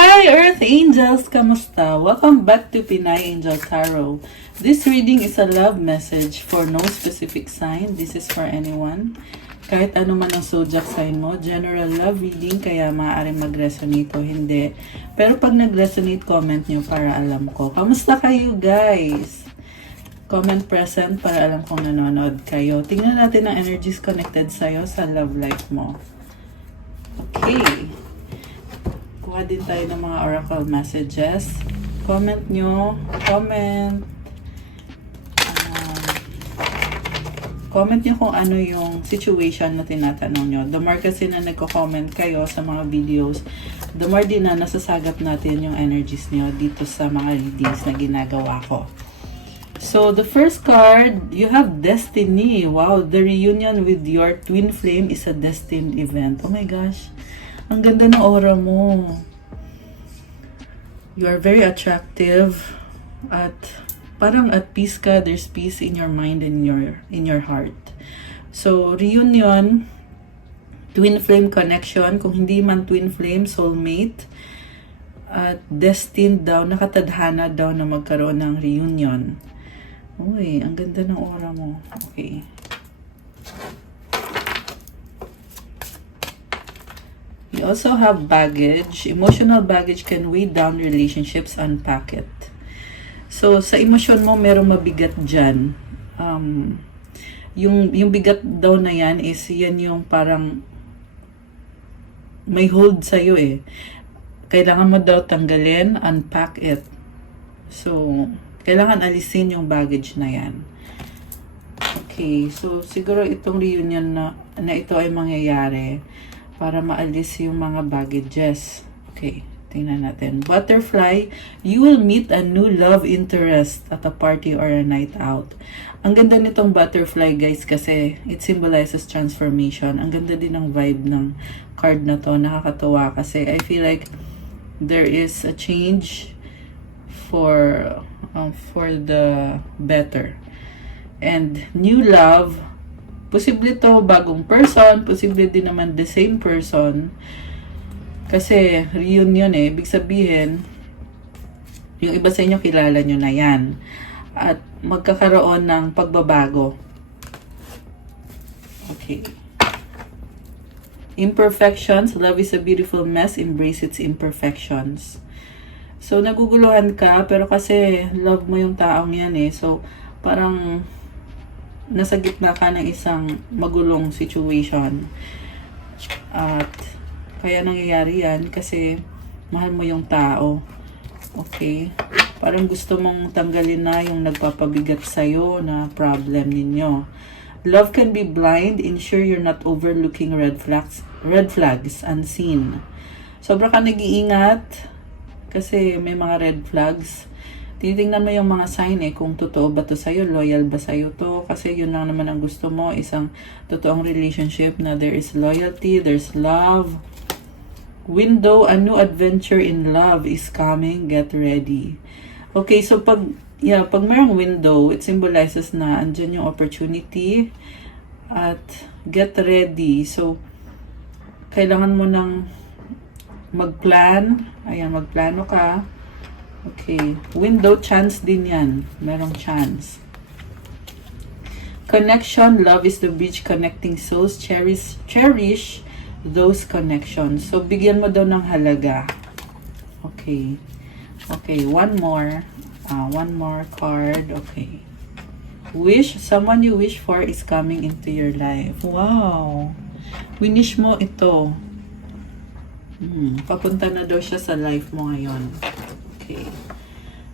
Hi Earth Angels! Kamusta? Welcome back to Pinay Angel Tarot. This reading is a love message for no specific sign. This is for anyone. Kahit ano man ang zodiac sign mo, general love reading, kaya maaaring mag-resonate o hindi. Pero pag nag-resonate, comment nyo para alam ko. Kamusta kayo guys? Comment present para alam kong nanonood kayo. Tingnan natin ang energies connected sa'yo sa love life mo. Okay. Kuha din tayo ng mga oracle messages. Comment nyo. Comment nyo kung ano yung situation na tinatanong nyo. The more kasi na nagko-comment kayo sa mga videos, the more din na nasasagap natin yung energies nyo dito sa mga readings na ginagawa ko. So, the first card, you have destiny. Wow, the reunion with your twin flame is a destined event. Oh my gosh. Ang ganda ng aura mo. You are very attractive at parang at peace ka. There's peace in your mind and in your heart. So, reunion, twin flame connection. Kung hindi man twin flame, soulmate. At destined daw, nakatadhana daw na magkaroon ng reunion. Uy, ang ganda ng aura mo. Okay. You also have baggage. Emotional baggage can weigh down relationships, unpack it. So, sa emosyon mo, merong mabigat dyan. Yung bigat daw na yan is yan yung parang may hold sa'yo eh. Kailangan mo daw tanggalin, unpack it. So, kailangan alisin yung baggage na yan. Okay, so siguro itong reunion na ito ay mangyayari para maalis yung mga baggages. Okay, tingnan natin. Butterfly, you will meet a new love interest at a party or a night out. Ang ganda nitong butterfly guys kasi it symbolizes transformation. Ang ganda din ng vibe ng card na to. Nakakatuwa kasi I feel like there is a change for the better. And new love, posible to bagong person, posible din naman the same person. Kasi reunion eh, ibig sabihin, yung iba sa inyo kilala nyo na yan. At magkakaroon ng pagbabago. Okay. Imperfections, love is a beautiful mess, embrace its imperfections. So, naguguluhan ka, pero kasi love mo yung taong yan eh. So, parang nasa gitna ka ng isang magulong situation. At kaya nangyayari yan kasi mahal mo yung tao. Okay? Parang gusto mong tanggalin na yung nagpapabigat sa'yo na problem ninyo. Love can be blind. Ensure you're not overlooking red flags unseen. Sobra ka nag-iingat kasi may mga red flags. Titingnan mo yung mga sign eh, kung totoo ba to sa'yo, loyal ba sa'yo to. Kasi yun lang naman ang gusto mo, isang totoong relationship na there is loyalty, there's love. Window, a new adventure in love is coming, get ready. Okay, so pag mayroong window, it symbolizes na andyan yung opportunity at get ready. So, kailangan mo ng magplan. Ayan, magplano ka. Okay. Window, chance din yan. Merong chance. Connection, love is the bridge connecting souls. Cherish those connections. So, bigyan mo daw ng halaga. Okay. Okay, one more card. Okay. Wish, someone you wish for is coming into your life. Wow. Winish mo ito. Papunta na daw siya sa life mo ngayon. Okay.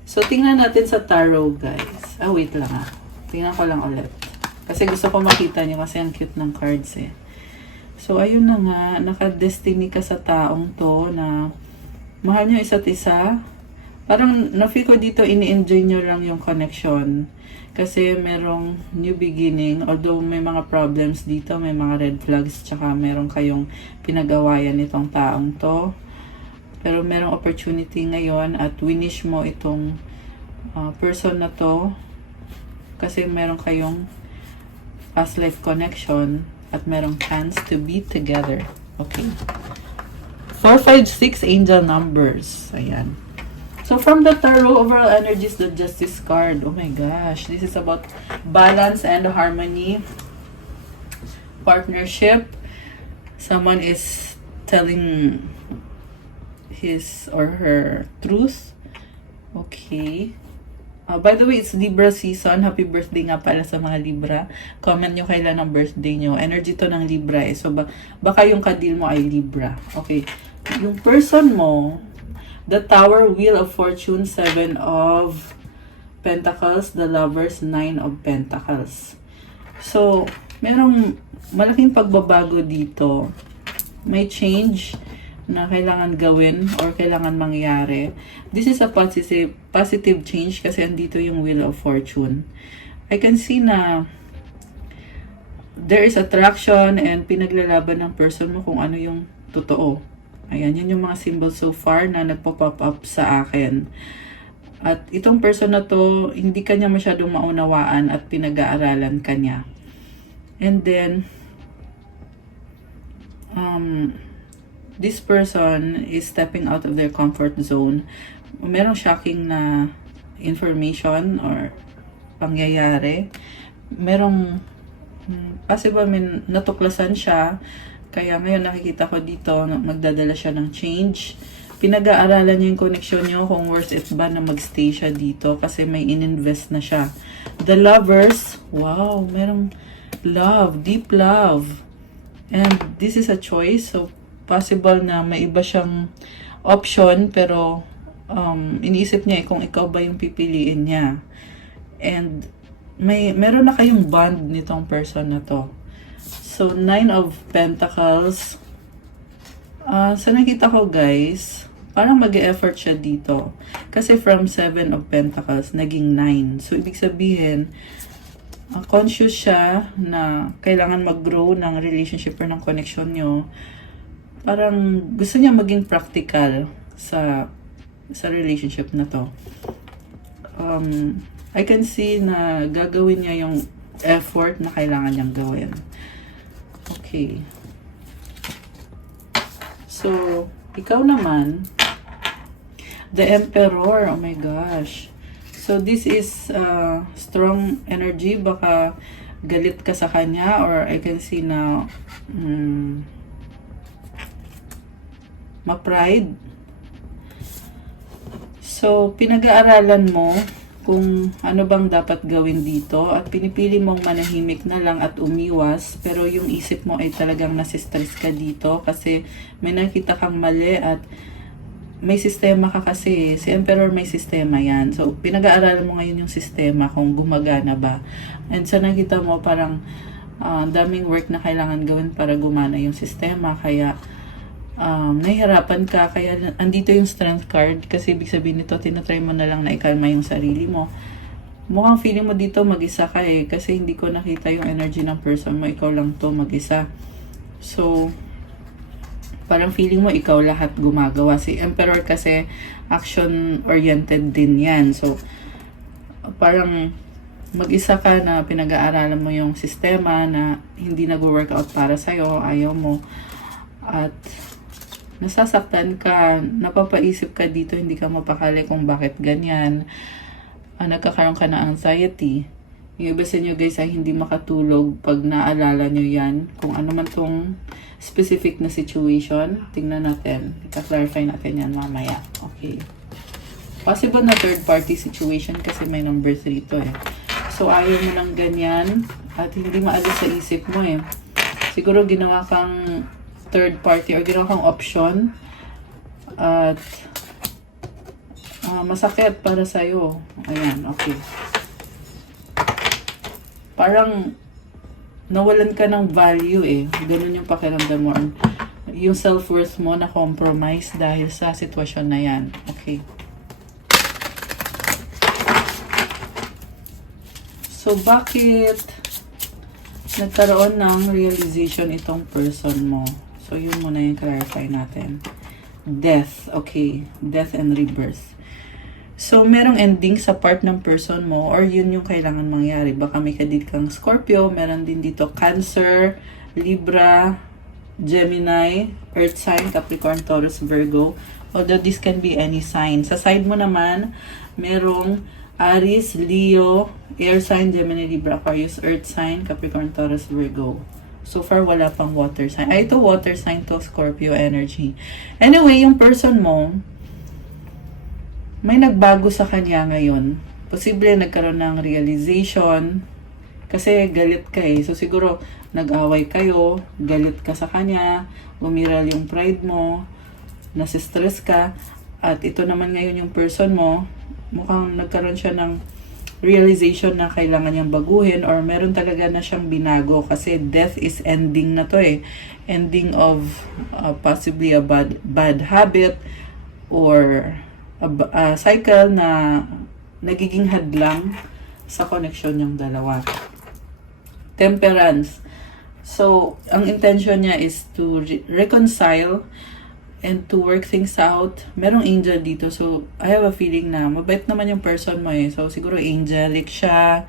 So, tingnan natin sa tarot, guys. Wait lang ah. Tingnan ko lang ulit. Kasi gusto ko makita niyo kasi ang cute ng cards eh. So, ayun na nga. Naka-destiny ka sa taong to na mahal niyo isa't isa. Parang na-feel ko dito, ini-enjoy niyo lang yung connection. Kasi merong new beginning. Although may mga problems dito, may mga red flags, tsaka merong kayong pinag-awayan nitong taong to. Pero merong opportunity ngayon at winish mo itong person na to. Kasi meron kayong past life connection at merong chance to be together. Okay. 456 angel numbers. Ayan. So, from the tarot, overall energies, the Justice card. Oh my gosh. This is about balance and harmony. Partnership. Someone is telling his or her truth. Okay. By the way, it's Libra season. Happy birthday nga pala sa mga Libra. Comment nyo kailan ang birthday nyo. Energy to ng Libra eh. So, baka yung kadil mo ay Libra. Okay. Yung person mo, the Tower, Wheel of Fortune, 7 of Pentacles, the Lovers, 9 of Pentacles. So, merong malaking pagbabago dito. May change na kailangan gawin or kailangan mangyari. This is a positive change kasi andito yung Wheel of Fortune. I can see na there is attraction and pinaglalaban ng person mo kung ano yung totoo. Ayan, yun yung mga symbols so far na nagpo-pop up sa akin. At itong person na to, hindi kanya masyadong maunawaan at pinag-aaralan kanya. And then, this person is stepping out of their comfort zone. Merong shocking na information or pangyayari. Merong possible natuklasan siya. Kaya ngayon nakikita ko dito, magdadala siya ng change. Pinag-aaralan niya yung connection niyo kung worth it ba na magstay siya dito kasi may ininvest na siya. The Lovers, wow, merong love, deep love. And this is a choice. So, possible na may iba siyang option pero iniisip niya kung ikaw ba yung pipiliin niya. And meron na kayong bond nitong person na to. So, 9 of Pentacles. Sa nakita ko guys, parang mag-e-effort siya dito. Kasi from 7 of Pentacles, naging 9. So, ibig sabihin, conscious siya na kailangan mag-grow ng relationship or ng connection nyo. Parang gusto niya maging practical sa relationship na to. I can see na gagawin niya yung effort na kailangan niyang gawin. Okay. So, ikaw naman, the Emperor, oh my gosh. So, this is strong energy. Baka galit ka sa kanya or I can see na ma-pride. So, pinag-aaralan mo kung ano bang dapat gawin dito at pinipili mong manahimik na lang at umiwas pero yung isip mo ay talagang nasistress ka dito kasi may nakita kang mali at may sistema ka kasi. Si Emperor may sistema yan. So, pinag-aaralan mo ngayon yung sistema kung gumagana ba. And sa nakita mo parang daming work na kailangan gawin para gumana yung sistema kaya nahihirapan ka, kaya andito yung strength card kasi ibig sabihin nito, tinatry mo na lang na ikalma yung sarili mo. Mukhang feeling mo dito mag-isa ka kasi hindi ko nakita yung energy ng person mo, ikaw lang to mag-isa. So, parang feeling mo ikaw lahat gumagawa. Si Emperor kasi action-oriented din yan. So, parang mag-isa ka na pinag-aaralan mo yung sistema na hindi nag-workout para sa'yo, ayaw mo. At nasasaktan ka, napapaisip ka dito, hindi ka mapakali kung bakit ganyan. Nagkakaroon ka ng anxiety. Yung iba sa inyo guys ay hindi makatulog pag naalala nyo yan. Kung ano man tong specific na situation, tingnan natin. Ika-clarify natin yan mamaya. Okay. Possible na third party situation kasi may number 3 to So ayaw mo ng ganyan at hindi maalis sa isip mo Siguro ginawa kang third party or ginawa kang option at masakit para sa'yo. Ayan, okay. Parang nawalan ka ng value Ganun yung pakiramdam mo. Yung self-worth mo na compromise dahil sa sitwasyon na yan. Okay. So, bakit nagkaroon ng realization itong person mo? So, yun muna yung clarify natin. Death. Okay. Death and rebirth. So, merong ending sa part ng person mo or yun yung kailangan mangyari. Baka may kadit kang Scorpio, meron din dito Cancer, Libra, Gemini, Earth sign, Capricorn, Taurus, Virgo. Although this can be any sign. Sa side mo naman, merong Aries, Leo, Air sign, Gemini, Libra, Aquarius, Earth sign, Capricorn, Taurus, Virgo. So far, wala pang water sign. Ay, ito water sign to, Scorpio energy. Anyway, yung person mo, may nagbago sa kanya ngayon. Posible nagkaroon ng realization kasi galit ka eh. So siguro nag-away kayo, galit ka sa kanya, umiral yung pride mo, nasistress ka, at ito naman ngayon yung person mo, mukhang nagkaroon siya ng realization na kailangan niyang baguhin or meron talaga na siyang binago kasi death is ending na to eh. Ending of possibly a bad habit or a cycle na nagiging hadlang sa connection yung dalawa. Temperance. So, ang intention niya is to reconcile and to work things out. Merong angel dito. So, I have a feeling na mabait naman yung person mo eh. So, siguro angelic siya.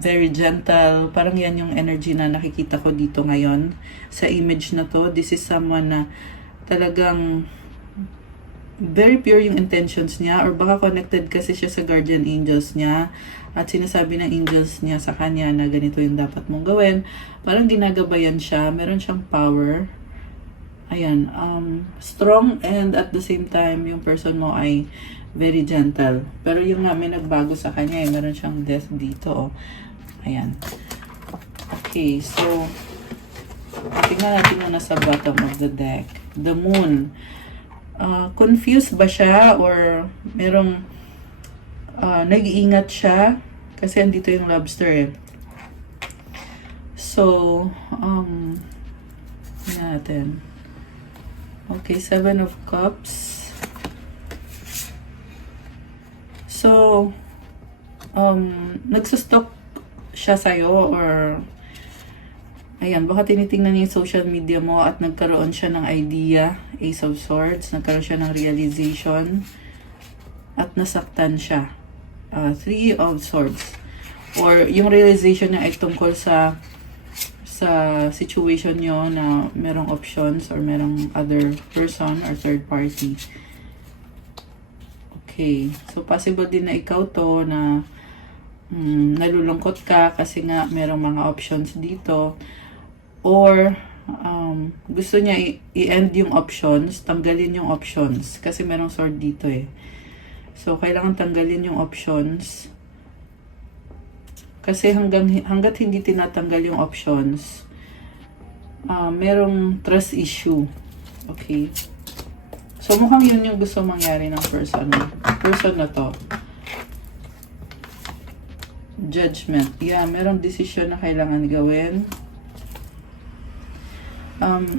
Very gentle. Parang yan yung energy na nakikita ko dito ngayon. Sa image na to, this is someone na talagang very pure yung intentions niya or baka connected kasi siya sa guardian angels niya at sinasabi ng angels niya sa kanya na ganito yung dapat mong gawin. Parang ginagabayan siya. Meron siyang power. Ayan. Strong and at the same time, yung person mo ay very gentle. Pero yung nga, may nagbago sa kanya eh. Meron siyang death dito. Oh. Ayan. Okay. So, tingnan natin muna sa bottom of the deck. The Moon. Confused ba siya or merong nag-iingat siya kasi andito yung lobster eh. So, natin. Okay, 7 of Cups. So, nagsustok siya sa'yo or ayan, baka tinitingnan niya yung social media mo at nagkaroon siya ng idea, Ace of Swords, nagkaroon siya ng realization at nasaktan siya. 3 of Swords. Or yung realization niya ay tungkol sa situation nyo na merong options or merong other person or third party. Okay. So, possible din na ikaw to na nalulungkot ka kasi nga merong mga options dito. Or, gusto niya i-end yung options, tanggalin yung options. Kasi merong sword dito eh. So, kailangan tanggalin yung options. Kasi hanggat hindi tinatanggal yung options, merong trust issue. Okay. So, mukhang yun yung gusto mangyari ng person na to. Judgment. Yeah, merong decision na kailangan gawin.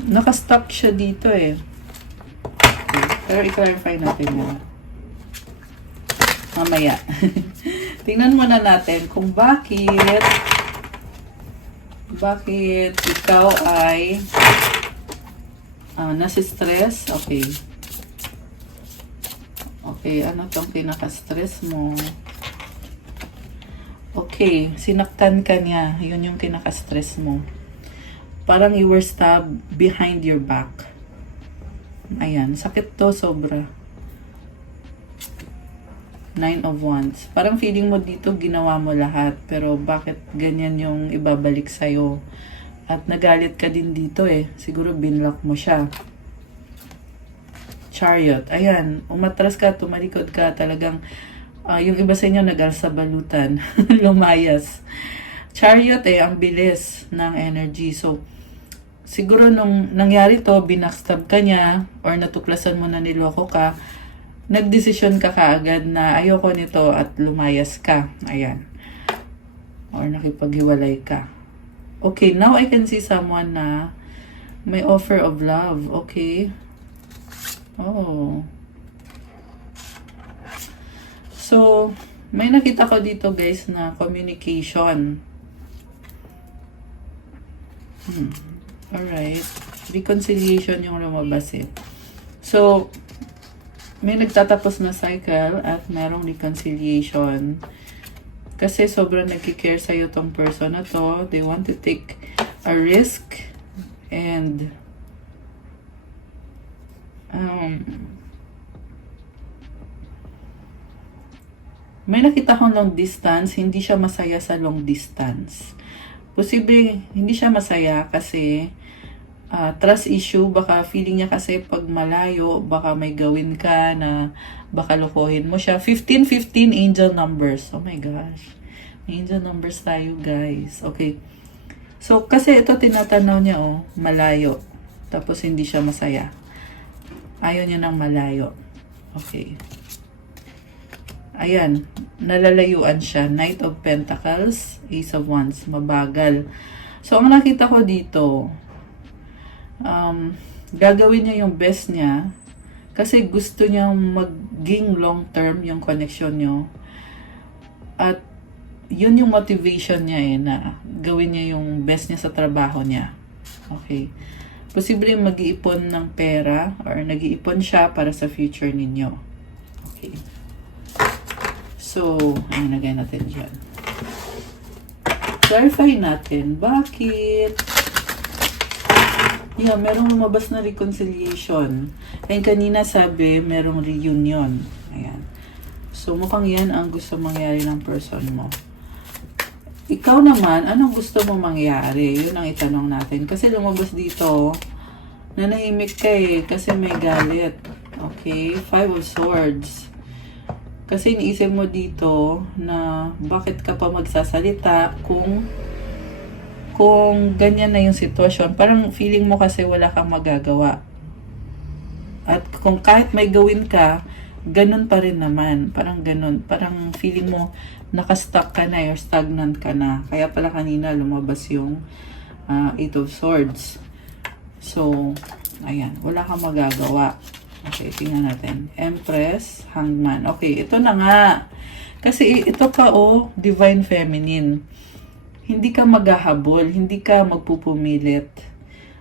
Nakastuck siya dito eh. Okay. Pero i-clarify natin yun. Mamaya. Tingnan muna natin kung bakit ikaw ay nasi-stress. Okay. Okay, ano tong kinaka-stress mo? Okay, sinaktan ka niya. Yun yung kinaka-stress mo. Parang you were stabbed behind your back. Ayan, sakit to sobra. 9 of Wands. Parang feeling mo dito ginawa mo lahat. Pero bakit ganyan yung ibabalik sa'yo? At nagalit ka din dito eh. Siguro binlock mo siya. Chariot. Ayan, umatras ka, tumalikod ka. Talagang yung iba sa inyo nag-alsa balutan. Lumayas. Chariot eh, ang bilis ng energy. So, siguro nung nangyari to, binackstab ka niya, or natuklasan mo na niloko ka, nagdesisyon ka kaagad na ayoko nito at lumayas ka. Ayan. Or nakipaghiwalay ka. Okay, now I can see someone na may offer of love. Okay. Oh. So, may nakita ko dito guys na communication. Alright. Reconciliation yung lumabas eh. So, may nagtatapos na cycle at merong reconciliation. Kasi sobrang nagkikare sa'yo tong person na to. They want to take a risk And may nakita akong long distance, hindi siya masaya sa long distance. Posible hindi siya masaya kasi trust issue, baka feeling niya kasi pag malayo, baka may gawin ka na baka lokohin mo siya. 15-15 angel numbers. Oh my gosh. Angel numbers tayo, guys. Okay. So, kasi ito tinatanaw niya, oh, malayo. Tapos hindi siya masaya. Ayaw niya ng malayo. Okay. Ayan. Nalalayuan siya. Knight of Pentacles, Ace of Wands. Mabagal. So, ang nakita ko dito, gagawin niya yung best niya kasi gusto niyang maging long term yung connection niyo. At yun yung motivation niya na gawin niya yung best niya sa trabaho niya. Okay. Posible mag-iipon ng pera or nag-iipon siya para sa future ninyo. Okay. So, ano nagay natin dyan? Clarify natin. Bakit? Yeah, merong lumabas na reconciliation. And kanina sabi, merong reunion. Ayan. So, mukhang yan ang gusto mangyari ng person mo. Ikaw naman, anong gusto mo mangyari? Yun ang itanong natin. Kasi lumabas dito, nanahimik ka kasi may galit. Okay? 5 of Swords. Kasi iniisip mo dito na bakit ka pa magsasalita kung ganyan na yung sitwasyon. Parang feeling mo kasi wala kang magagawa. At kung kahit may gawin ka, ganun pa rin naman. Parang ganun. Parang feeling mo nakastuck ka na or stagnant ka na. Kaya pala kanina lumabas yung 8 of Swords. So, ayan. Wala kang magagawa. Okay, tingnan natin. Empress, Hangman. Okay, ito na nga. Kasi ito ka, Divine Feminine. Hindi ka maghahabol, hindi ka magpupumilit.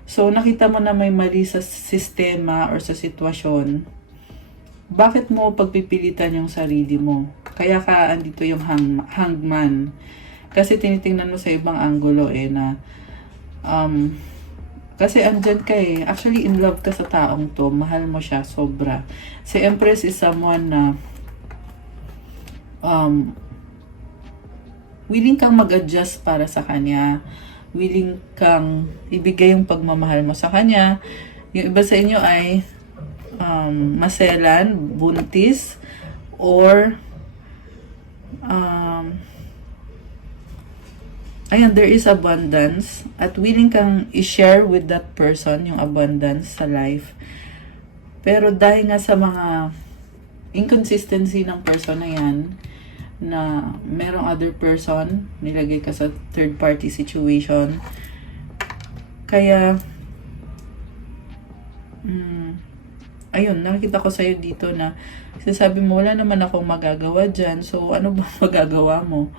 So, nakita mo na may mali sa sistema or sa sitwasyon. Bakit mo pagpipilitan yung sarili mo? Kaya ka andito yung hangman. Kasi tinitingnan mo sa ibang anggulo na kasi andyan ka Actually, in love ka sa taong to. Mahal mo siya, sobra. Si Empress is someone na willing kang mag-adjust para sa kanya. Willing kang ibigay yung pagmamahal mo sa kanya. Yung iba sa inyo ay maselan, buntis, or ayan, there is abundance at willing kang i-share with that person yung abundance sa life. Pero dahil nga sa mga inconsistency ng person na yan, na merong other person, nilagay ka sa third party situation, kaya ayun, nakikita ko sa'yo dito na sasabi mo, wala naman akong magagawa dyan, so ano ba magagawa mo?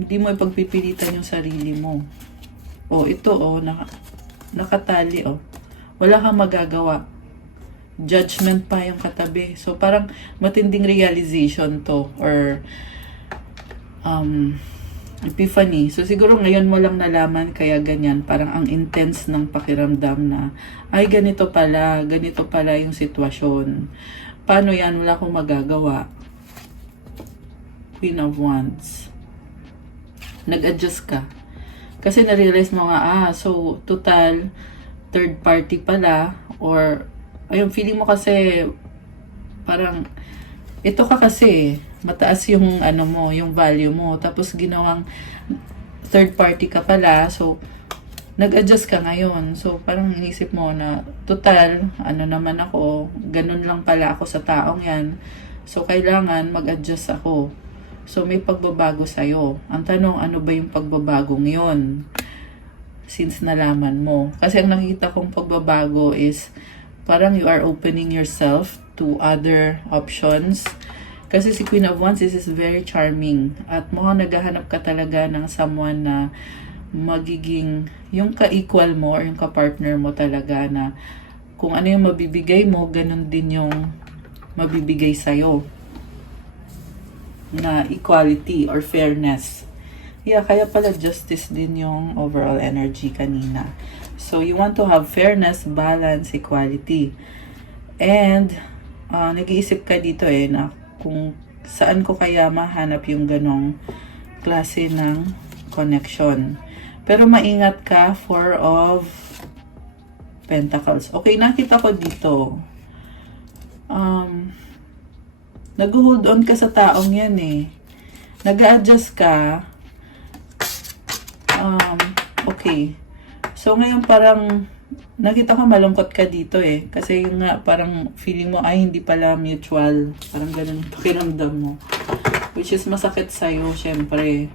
Hindi mo ipagpipilitan yung sarili mo. Ito, nakatali, wala kang magagawa. Judgment pa yung katabi. So, parang matinding realization to, or epiphany. So, siguro ngayon mo lang nalaman, kaya ganyan. Parang ang intense ng pakiramdam na, ay, ganito pala yung sitwasyon. Paano yan? Wala akong magagawa. Queen of Wands. Nag-adjust ka. Kasi na-realize mo nga, so, total, third party pala, or, ayun, feeling mo kasi, parang, ito ka kasi, mataas yung, yung value mo, tapos ginawang third party ka pala, so, nag-adjust ka ngayon. So, parang inisip mo na, total, naman ako, ganun lang pala ako sa taong yan, so, kailangan mag-adjust ako. So, may pagbabago sa'yo. Ang tanong, ano ba yung pagbabagong yon? Since nalaman mo. Kasi ang nakikita kong pagbabago is, parang you are opening yourself to other options. Kasi si Queen of Wands is very charming. At mukhang naghahanap ka talaga ng someone na magiging yung ka-equal mo or yung ka-partner mo talaga na kung ano yung mabibigay mo, ganun din yung mabibigay sa'yo. Na equality or fairness. Yeah, kaya pala justice din yung overall energy kanina. So, you want to have fairness, balance, equality. And, nag-iisip ka dito na kung saan ko kaya mahanap yung ganong klase ng connection. Pero maingat ka, Four of Pentacles. Okay, nakita ko dito. Nag-hold on ka sa taong yan Nag-a-adjust ka. Okay. So, ngayon parang nakita ko malungkot ka dito Kasi yung nga parang feeling mo ay hindi pala mutual. Parang ganun yung pakiramdam mo. Which is masakit sa'yo, syempre.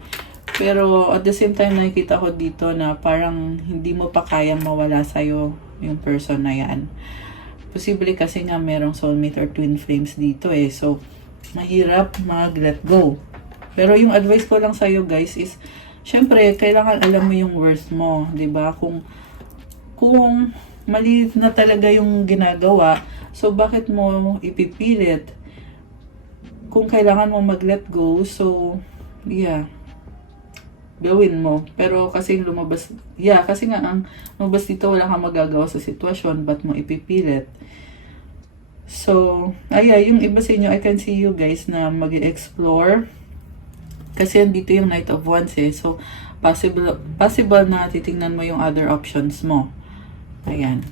Pero at the same time nakikita ko dito na parang hindi mo pa kayang mawala sa'yo yung person na yan. Posible kasi nga merong soulmate or twin flames dito So, mahirap mag-let go. Pero yung advice ko lang sa'yo guys is syempre, kailangan alam mo yung worth mo, 'di ba? Kung mali na talaga yung ginagawa, so bakit mo ipipilit? Kung kailangan mo mag-let go, so yeah, gawin mo. Pero kasi lumabas, kasi nga ang lumabas dito wala kang magagawa sa sitwasyon, ba't mo ipipilit? So, yung iba sa inyo, I can see you guys na mag-explore. Kasi andito yung Knight of Wands So, possible na titingnan mo yung other options mo. Ayan.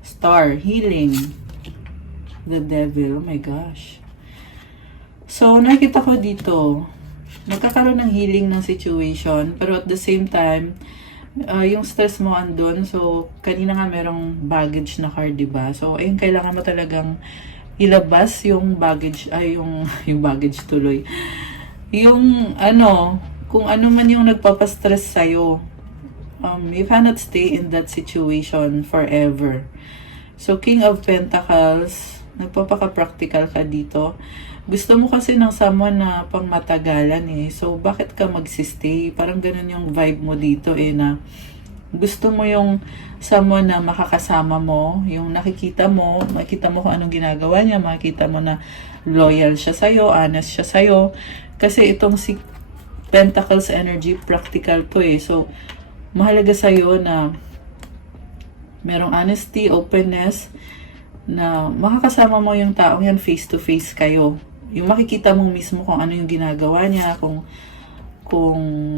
Star, healing. The Devil, oh my gosh. So, nakita ko dito, magkakaroon ng healing ng situation, pero at the same time, yung stress mo andun. So, kanina nga merong baggage na card, diba? So, ayun, kailangan mo talagang ilabas yung baggage, yung baggage tuloy. Yung kung ano man yung nagpapastress sa'yo, you cannot stay in that situation forever. So, King of Pentacles, nagpapaka-practical ka dito. Gusto mo kasi ng someone na pang matagalan So, bakit ka magsistay? Parang ganun yung vibe mo dito na gusto mo yung someone na makakasama mo, yung makikita mo kung anong ginagawa niya, makikita mo na loyal siya sa'yo, honest siya sa'yo. Kasi itong si Pentacles energy, practical to So, mahalaga sa'yo na merong honesty, openness, na makakasama mo yung taong yan face to face kayo. Yung makikita mo mismo kung ano yung ginagawa niya, kung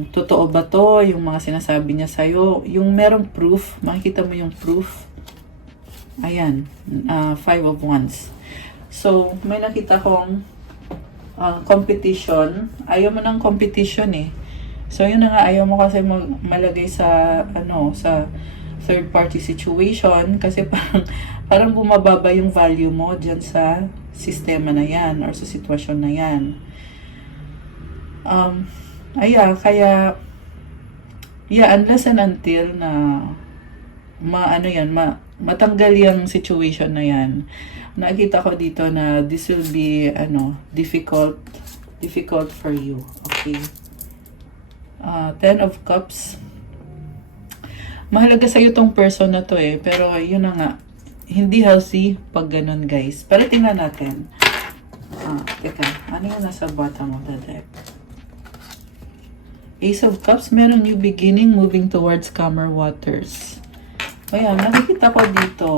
totoo ba to, yung mga sinasabi niya sa'yo, yung merong proof, makikita mo yung proof. Ayan, Five of Wands. So, may nakita kong competition. Ayaw mo ng competition So, yun na nga, ayaw mo kasi malagay sa, sa third party situation kasi parang bumababa yung value mo dyan sa sistema na yan or sa sitwasyon na yan. Unless and until na matanggal yung situation na yan. Nakita ko dito na this will be difficult for you. Okay. Ten of Cups. Mahalaga sa'yo tong person na to pero yun na nga, hindi healthy pag ganun guys. Pero tingnan natin. Teka, ano yung nasa bottom of the deck? Ace of Cups, meron new beginning, moving towards calmer waters. Ayan, nakikita ko dito.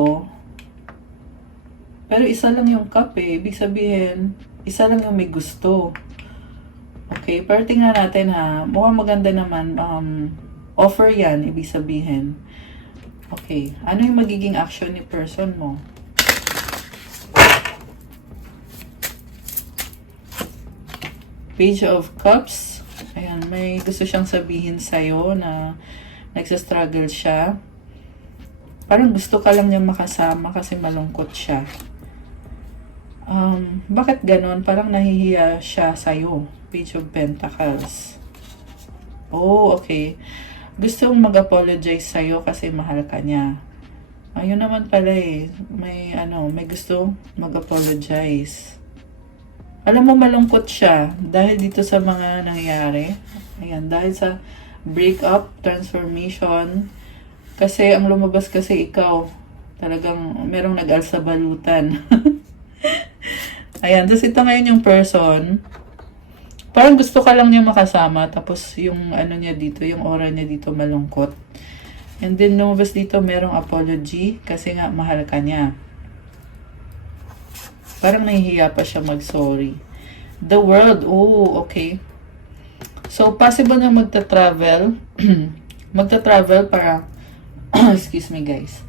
Pero isa lang yung cup Ibig sabihin, isa lang yung may gusto. Okay, pero tingnan natin Mukhang maganda naman. Offer yan, ibig sabihin. Okay, ano yung magiging action ni person mo? Page of Cups. Ayan, may gusto siyang sabihin sa'yo na nagsastruggle siya. Parang gusto ka lang niyang makasama kasi malungkot siya. Bakit ganon? Parang nahihiya siya sa'yo. Page of Pentacles. Oh, okay. Gusto mong mag-apologize sa'yo kasi mahal ka niya. Ayun naman pala may gusto mag-apologize. Alam mo, malungkot siya dahil dito sa mga nangyayari. Ayan, dahil sa breakup, transformation. Kasi ang lumabas kasi ikaw, talagang merong nag-alsa balutan. Ayan, tapos ito ngayon yung person. parang gusto ka lang niya makasama, tapos yung ano niya dito, yung aura niya dito malungkot. And then lumabas dito merong apology kasi nga mahal ka niya. Parang nahihiya pa siya mag-sorry. The world, oh, okay. So, possible na magta-travel. Magta-travel para, excuse me guys,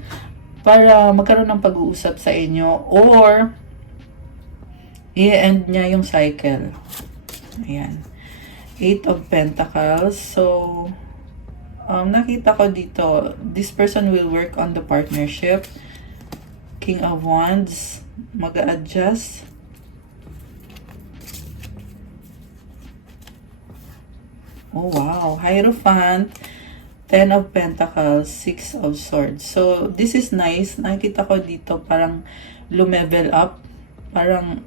para magkaroon ng pag-uusap sa inyo or i-end niya yung cycle. Ayan. 8 of Pentacles. So, nakita ko dito, this person will work on the partnership. King of Wands, mag-a-adjust. Oh, wow. Hierophant, 10 of Pentacles, 6 of Swords. So, this is nice. Nakita ko dito parang lumevel up. Parang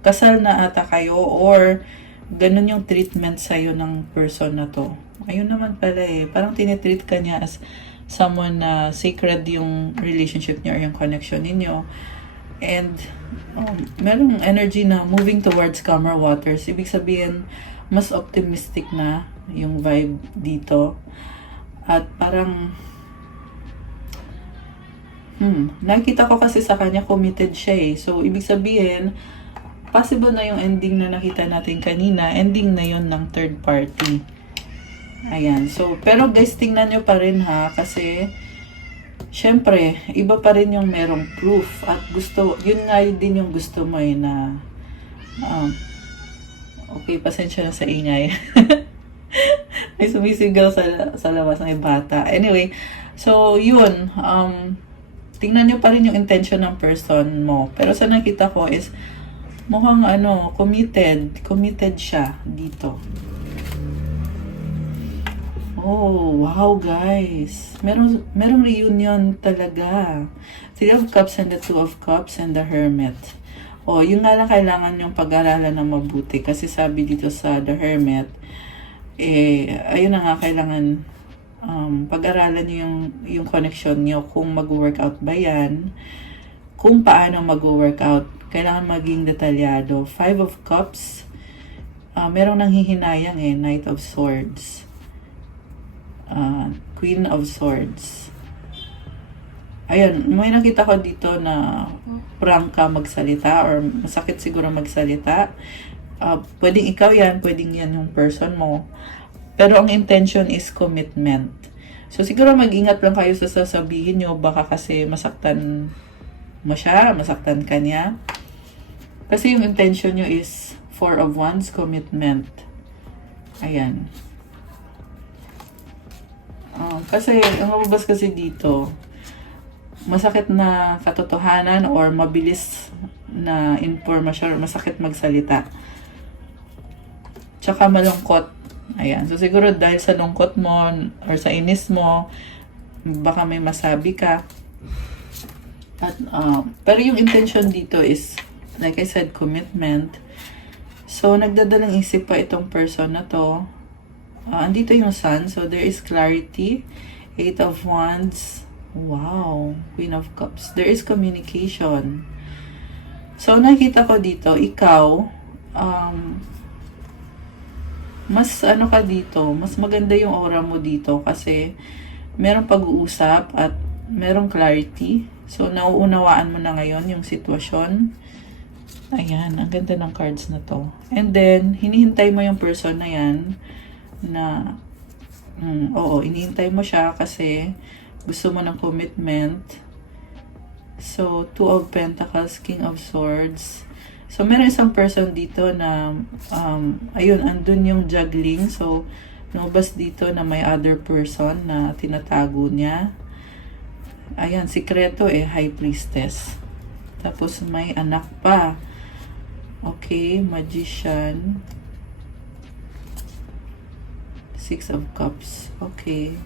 kasal na ata kayo or ganun yung treatment sa'yo ng person na to. Ayun naman pala eh. Parang tinitreat ka niya as someone na sacred yung relationship niyo or yung connection ninyo. And merong energy na moving towards calmer waters. Ibig sabihin, mas optimistic na yung vibe dito. At parang nakita ko kasi sa kanya committed siya eh. So, ibig sabihin, possible na yung ending na nakita natin kanina, ending na yon ng third party. Ayan. So, pero guys, tingnan nyo pa rin ha, kasi syempre, iba pa rin yung merong proof at gusto, yun nga yun din yung gusto mo eh na okay, pasensya na sa ingay. May sumisigaw sa labas ng bata. Anyway, so yun, tingnan nyo pa rin yung intention ng person mo. Pero sa nakita ko is mukhang committed siya dito. Oh, wow guys. Merong reunion talaga. 3 of Cups and the 2 of Cups and the Hermit. Oh, yun nga lang kailangan yung pag-aralan ng mabuti. Kasi sabi dito sa the Hermit, ayun na nga kailangan pag-aralan nyo yung connection nyo. Kung mag-workout ba yan. Kung paano mag-workout. Kailangan maging detalyado. 5 of Cups. Merong nanghihinayang eh. Knight of Swords. Queen of Swords. Ayun, may nakita ko dito na prank ka magsalita or masakit siguro magsalita. Pwedeng ikaw yan, pwedeng yan yung person mo. Pero ang intention is commitment. So siguro mag-ingat lang kayo sa sasabihin nyo, baka kasi masaktan mo siya, masaktan ka niya. Kasi yung intention nyo is 4 of Wands, commitment. Ayan. Kasi, ang mababas kasi dito, masakit na katotohanan or mabilis na informasyon or masakit magsalita. Tsaka malungkot. Ayan. So, siguro dahil sa lungkot mo or sa inis mo, baka may masabi ka. At, pero yung intention dito is, like I said, commitment. So, nagdadalang isip pa itong person na to. Andito yung Sun. So, there is clarity. 8 of Wands. Wow. Queen of Cups. There is communication. So, nakita ko dito, ikaw, mas ano ka dito, mas maganda yung aura mo dito kasi merong pag-uusap at merong clarity. So, nauunawaan mo na ngayon yung sitwasyon. Ayan, ang ganda ng cards na to. And then, hinihintay mo yung person na yan na, oo, inihintay mo siya kasi gusto mo ng commitment. So, 2 of Pentacles, King of Swords. So, meron isang person dito na, ayun, andun yung juggling. So, lumabas dito na may other person na tinatago niya. Ayan, sikreto eh, High Priestess. Tapos, may anak pa. Okay, Magician. 6 of Cups. Okay.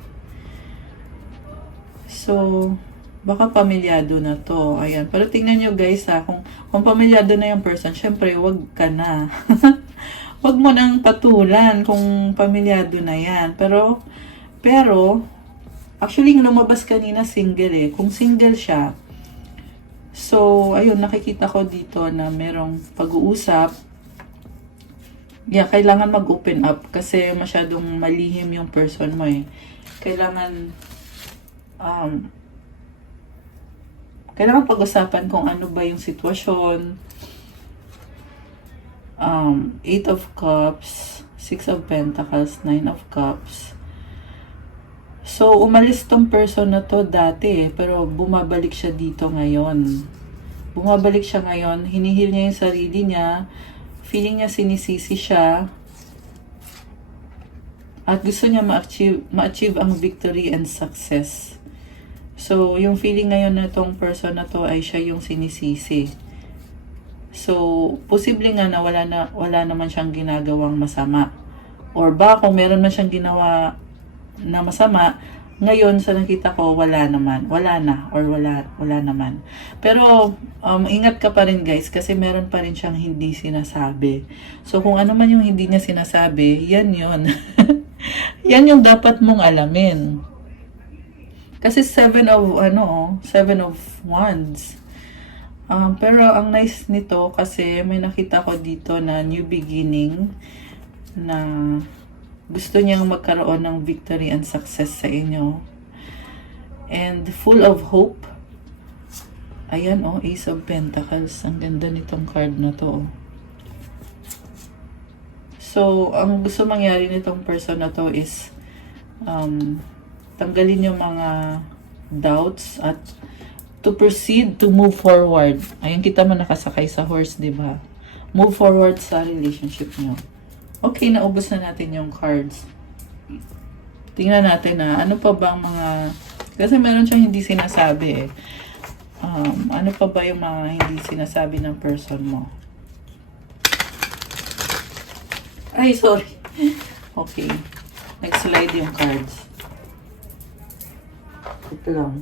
So, baka pamilyado na to. Ayan. Pero tingnan nyo guys ha, kung pamilyado na yung person, syempre, wag ka na. Wag mo nang patulan kung pamilyado na yan. Pero, actually, yung lumabas kanina single eh. Kung single siya, so, ayun, nakikita ko dito na merong pag-uusap. Yeah, kailangan mag-open up kasi masyadong malihim yung person mo eh. Kailangan um, kailangan pag-usapan kung ano ba yung sitwasyon. Eight of Cups, Six of Pentacles, Nine of Cups. So, umalis tong person na to dati pero bumabalik siya dito ngayon. Bumabalik siya ngayon, hinihil niya yung sarili niya, feeling niya sinisisi siya, at gusto niya ma-achieve ang victory and success. So, yung feeling ngayon na tong person na to ay siya yung sinisisi. So, posible nga na wala naman siyang ginagawang masama. Or ba kung meron man siyang ginawa na masama, ngayon sa nakita ko wala naman, wala naman. Pero ingat ka pa rin guys kasi meron pa rin siyang hindi sinasabi. So kung ano man yung hindi niya sinasabi, yan yun. Yan yung dapat mong alamin. Kasi seven of wands. Pero ang nice nito kasi may nakita ko dito na new beginning na gusto niyang magkaroon ng victory and success sa inyo. And full of hope. Ayan Ace of Pentacles. Ang ganda nitong card na to. So, ang gusto mangyari nitong person na to is tanggalin yung mga doubts at to proceed, to move forward. Ayan, kita mo nakasakay sa horse, di ba? Move forward sa relationship niyo. Okay, naubos na natin yung cards. Tingnan natin na ano pa ba ang mga... Kasi meron siyang hindi sinasabi eh. Ano pa ba yung mga hindi sinasabi ng person mo? Ay, sorry. Okay. Nag-slide yung cards. Ito lang.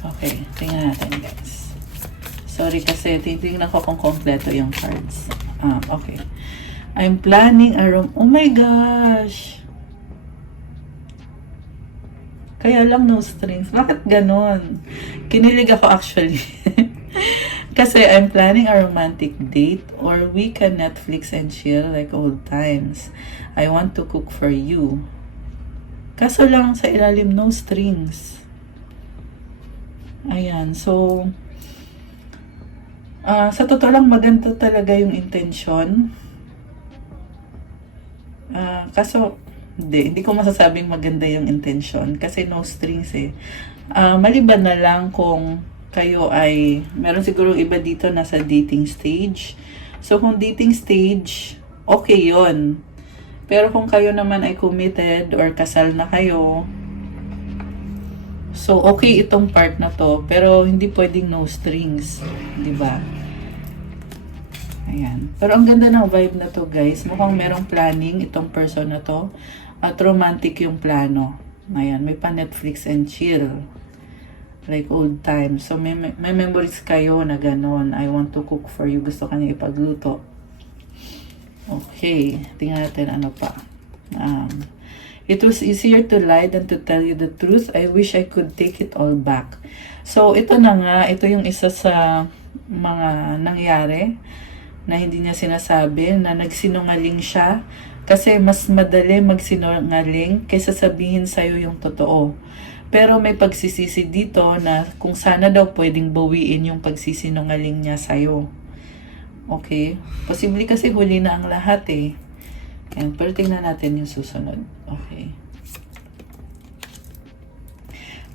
Okay, tingnan natin guys. Sorry kasi titingnan ko kung kompleto yung cards. Okay. I'm planning a room. Oh my gosh! Kaya lang no strings. Bakit ganon? Kinilig ako actually. Kasi I'm planning a romantic date or we can Netflix and chill like old times. I want to cook for you. Kaso lang sa ilalim no strings. Ayan, so sa totoo lang maganda talaga yung intention. Kaso hindi ko masasabing maganda yung intention kasi no strings eh. Maliban na lang kung kayo ay meron siguro iba dito nasa dating stage. So kung dating stage, okay yon. Pero kung kayo naman ay committed or kasal na kayo, so, okay itong part na to, pero hindi pwedeng no strings, di ba? Ayan. Pero ang ganda ng vibe na to, guys. Mukhang merong planning itong person na to. At romantic yung plano. Ayan, may pa Netflix and chill. Like old times. So, may memories kayo na ganon. I want to cook for you. Gusto ka niya ipagluto. Okay. Tingnan natin ano pa. It was easier to lie than to tell you the truth. I wish I could take it all back. So, ito na nga. Ito yung isa sa mga nangyari na hindi niya sinasabi, na nagsinungaling siya. Kasi mas madali magsinungaling kaysa sabihin sa'yo yung totoo. Pero may pagsisisi dito na kung sana daw pwedeng bawiin yung pagsisinungaling niya sa'yo. Okay? Posible kasi huli na ang lahat eh. Ayan, pero tingnan natin yung susunod. Okay.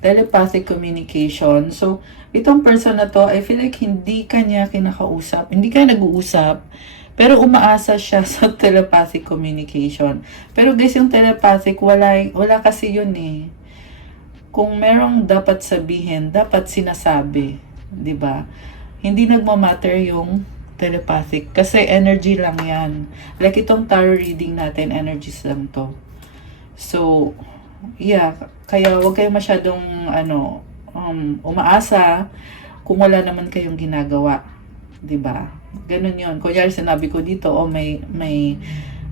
Telepathic communication. So, itong person na to, I feel like hindi kanya kinakausap. Hindi kaya nag-uusap, pero umaasa siya sa telepathic communication. Pero guys, yung telepathic, wala kasi yun eh. Kung merong dapat sabihin, dapat sinasabi. 'Di ba? Hindi nagmamatter yung telepathic. Kasi energy lang yan. Like itong tarot reading natin, energies lang to. So, yeah. Kaya wag kayo masyadong umaasa kung wala naman kayong ginagawa. 'Di ba? Ganun yun. Kunyari sinabi ko dito, may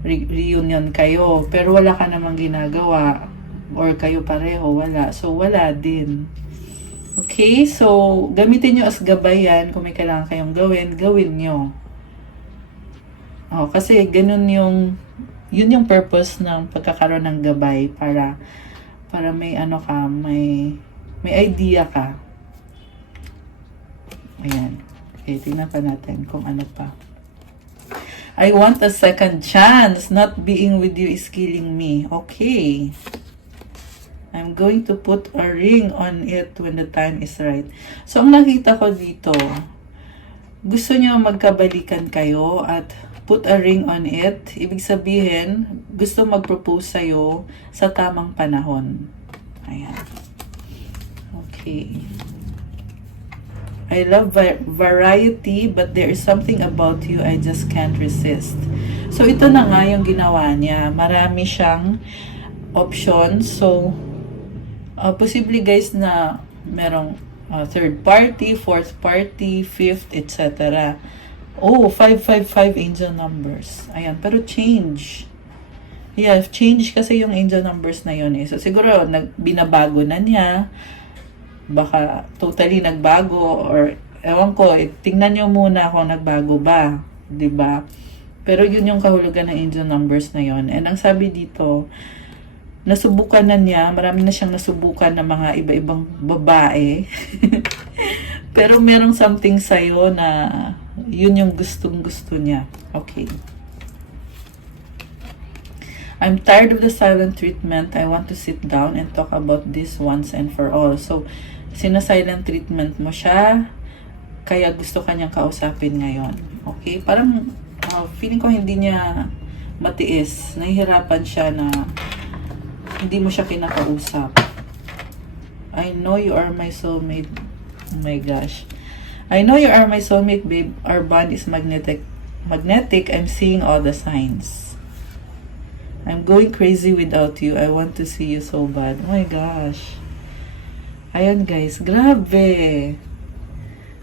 reunion kayo, pero wala ka namang ginagawa. Or kayo pareho, wala. So, wala din. Okay? So, gamitin nyo as gabay yan. Kung may kailangan kayong gawin, gawin nyo. Oh, kasi ganun yun yung purpose ng pagkakaroon ng gabay para may ano ka, may idea ka. Ayan. Okay, tingnan pa natin kung ano pa. I want a second chance. Not being with you is killing me. Okay. I'm going to put a ring on it when the time is right. So, ang nakita ko dito, gusto niyo magkabalikan kayo at put a ring on it. Ibig sabihin, gusto mag-propose sa'yo sa tamang panahon. Ayan. Okay. I love variety, but there is something about you I just can't resist. So, ito na nga yung ginawa niya. Marami siyang options. So, posible guys na merong third party, fourth party, fifth, etc. Oh, 555 angel numbers. Ayan, pero change. Yeah, change kasi yung angel numbers na yun eh. So, siguro, binabago na niya. Baka totally nagbago or ewan ko, tingnan nyo muna kung nagbago ba. 'Di ba? Pero yun yung kahulugan ng angel numbers na yun. And ang sabi dito, nasubukan na niya, marami na siyang nasubukan ng mga iba-ibang babae. Pero merong something sa'yo na yun yung gustong-gusto niya. Okay. I'm tired of the silent treatment. I want to sit down and talk about this once and for all. So, sina-silent treatment mo siya, kaya gusto kanyang kausapin ngayon. Okay? Parang, feeling ko hindi niya matiis. Nahihirapan siya na hindi mo siya kinakausap. I know you are my soulmate. Oh my gosh. I know you are my soulmate, babe. Our bond is magnetic. I'm seeing all the signs. I'm going crazy without you. I want to see you so bad. Oh my gosh. Ayan guys, grabe.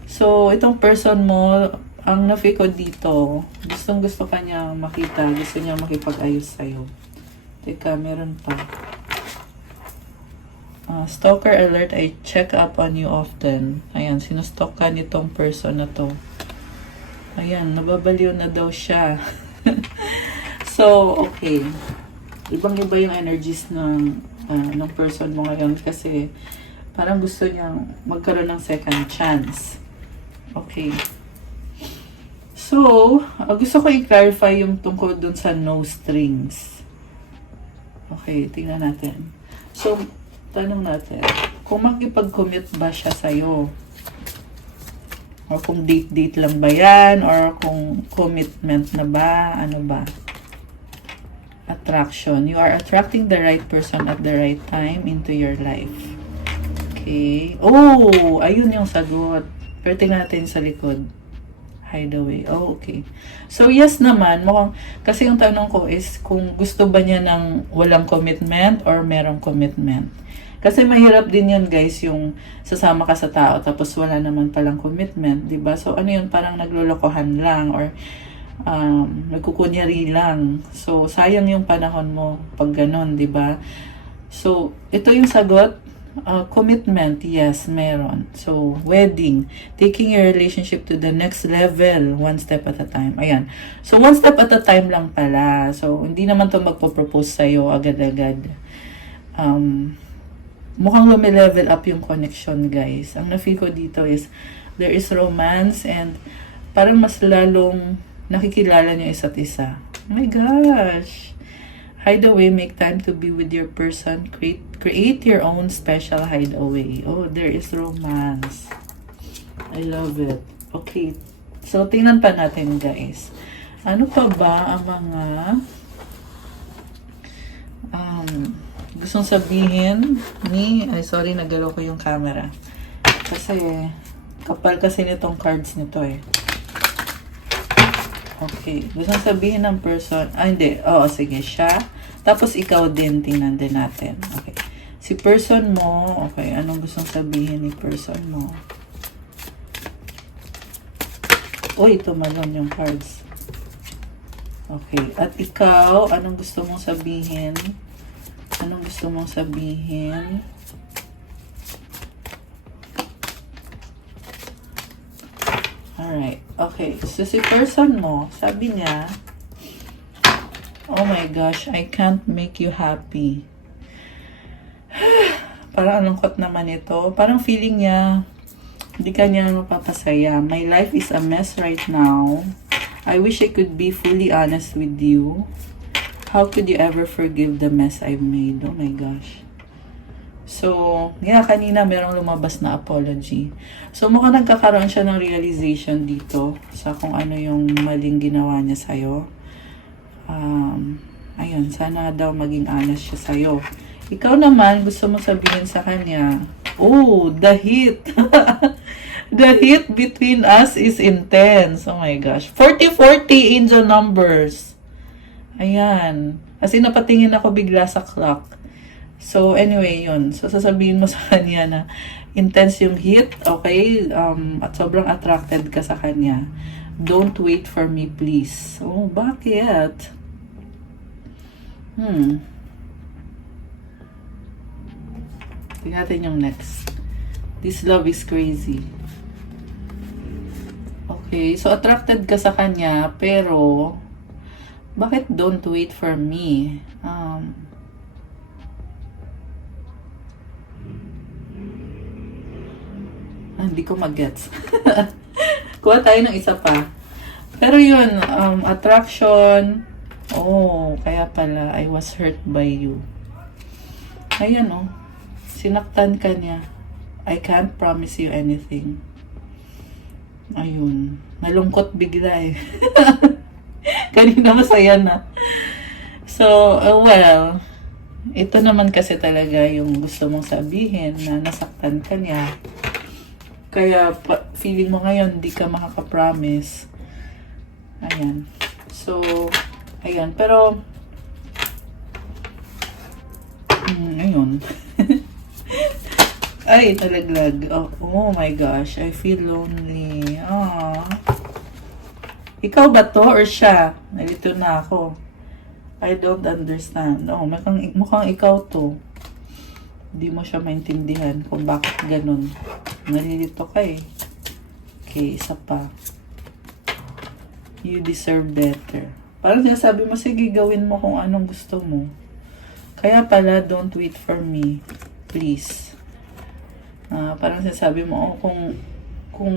So, itong person mo, ang na-feel ko dito, gustong-gusto ka niya makita, gusto niya makipag-ayos sa'yo. Teka, meron pa. Stalker alert, I check up on you often. Ayan, sinustalk ka nitong person na to. Ayan, nababaliw na daw siya. So, okay. Ibang-iba yung energies ng person mo ngayon kasi parang gusto niyang magkaroon ng second chance. Okay. So, gusto ko i-clarify yung tungkol dun sa no strings. Okay, tingnan natin. So, tanong natin, kung makipag-commit ba siya sa'yo? O kung date-date lang ba yan? Or kung commitment na ba? Ano ba? Attraction. You are attracting the right person at the right time into your life. Okay. Oh, ayun yung sagot. Pero tingnan natin sa likod. Hideaway. Oh, okay. So, yes naman. Mukhang, kasi yung tanong ko is kung gusto ba niya ng walang commitment or merong commitment. Kasi mahirap din yun guys, yung sasama ka sa tao tapos wala naman palang commitment. Diba? So, ano yun? Parang naglolokohan lang or nagkukunyari lang. So, sayang yung panahon mo pag ganun, diba? So, ito yung sagot. Commitment, yes, meron. So, wedding. Taking your relationship to the next level, one step at a time. Ayan. So, one step at a time lang pala. So, hindi naman to magpo-propose sa'yo agad-agad. Mukhang lumilevel up yung connection, guys. Ang na-feel ko dito is, there is romance and parang mas lalong nakikilala niyo isa't isa. Oh my gosh! Hideaway, make time to be with your person. Create your own special hideaway. Oh, there is romance. I love it. Okay. So, tingnan pa natin, guys. Ano pa ba ang mga gustong sabihin ni... Ay, sorry, nagalaw ko yung camera. Kasi, kapal kasi nitong cards nito eh. Okay. Gustong sabihin ng person... Ah, hindi. Oo, sige. Siya. Tapos, ikaw din. Tingnan din natin. Okay. Si person mo, okay, anong gustong sabihin ni person mo? Uy, tumalon yung cards. Okay. At ikaw, anong gusto mong sabihin Anong gusto mong sabihin? Alright. Okay. So, si person mo, sabi niya, oh my gosh, I can't make you happy. Parang lungkot naman ito. Parang feeling niya, hindi ka niya mapapasaya. My life is a mess right now. I wish I could be fully honest with you. How could you ever forgive the mess I've made? Oh my gosh. So, yeah, kanina merong lumabas na apology. So, mukhang nagkakaroon siya ng realization dito sa kung ano yung maling ginawa niya sa'yo. Ayun, sana daw maging honest siya sa'yo. Ikaw naman, gusto mo sabihin sa kanya, oh, the heat. The heat between us is intense. Oh my gosh. 40-40 angel numbers. Ayan. Kasi napatingin ako bigla sa clock. So, anyway, yun. So, sasabihin mo sa kanya na intense yung heat, okay? At sobrang attracted ka sa kanya. Don't wait for me, please. Oh, bakit? Tingnan natin yung next. This love is crazy. Okay, so attracted ka sa kanya, pero bakit don't wait for me? Hindi ko mag-gets. Kuha tayo ng isa pa. Pero yun, attraction. Oh, kaya pala, I was hurt by you. Ayan, oh. Sinaktan ka niya. I can't promise you anything. Ayun. Nalungkot bigla eh. Kanina masaya na. So, well, ito naman kasi talaga yung gusto mong sabihin na nasaktan ka niya. Kaya feeling mo ngayon di ka makaka-promise. Ayan. So, ayan. Pero, ayun. Ay, talaglag. Oh my gosh. I feel lonely. Ikaw ba to or siya? Nalito na ako. I don't understand. Mukhang ikaw to. Hindi mo siya maintindihan kung bakit ganun. Nalilito ka eh. Okay, isa pa. You deserve better. Parang sinasabi mo, sige, gawin mo kung anong gusto mo. Kaya pala, don't wait for me. Please. Parang sinasabi mo, kung